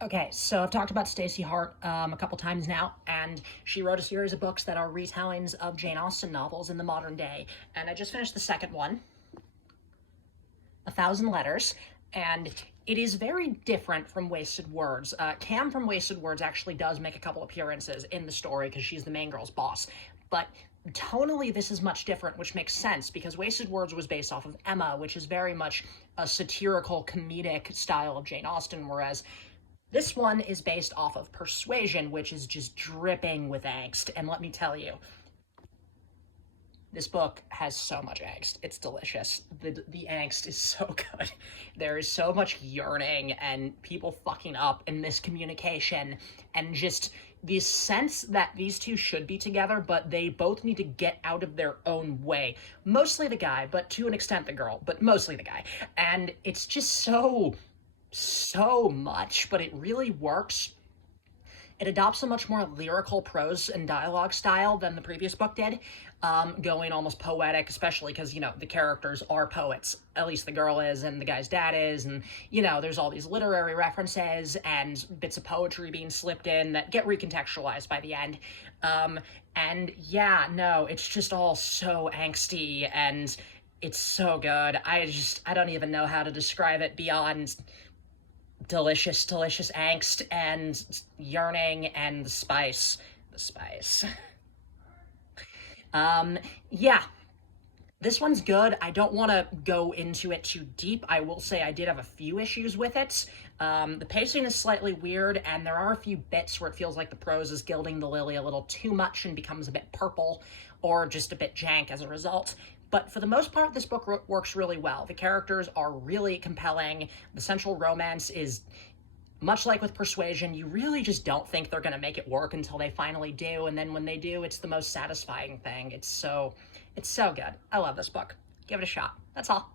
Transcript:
Okay, so I've talked about Stacey Hart a couple times now, and she wrote a series of books that are retellings of Jane Austen novels in the modern day. And I just finished the second one, A Thousand Letters, and it is very different from Wasted Words. Cam from Wasted Words actually does make a couple appearances in the story because she's the main girl's boss, but tonally this is much different, which makes sense because Wasted Words was based off of Emma, which is very much a satirical comedic style of Jane Austen, whereas this one is based off of Persuasion, which is just dripping with angst. And let me tell you, this book has so much angst. It's delicious. The angst is so good. There is so much yearning and people fucking up and miscommunication and just the sense that these two should be together, but they both need to get out of their own way. Mostly the guy, but to an extent the girl, but mostly the guy. And it's just so much, but it really works. It adopts a much more lyrical prose and dialogue style than the previous book did, going almost poetic, especially because, the characters are poets. At least the girl is, and the guy's dad is, and, there's all these literary references and bits of poetry being slipped in that get recontextualized by the end. And yeah, no, it's just all so angsty, and it's so good. I don't even know how to describe it beyond delicious angst and yearning and the spice. Yeah, this one's good. I don't want to go into it too deep. I will say I did have a few issues with it. The pacing is slightly weird, and there are a few bits where it feels like the prose is gilding the lily a little too much and becomes a bit purple or just a bit jank as a result. But for the most part, this book works really well. The characters are really compelling. The central romance is much like with Persuasion. You really just don't think they're going to make it work until they finally do. And then when they do, it's the most satisfying thing. It's so good. I love this book. Give it a shot. That's all.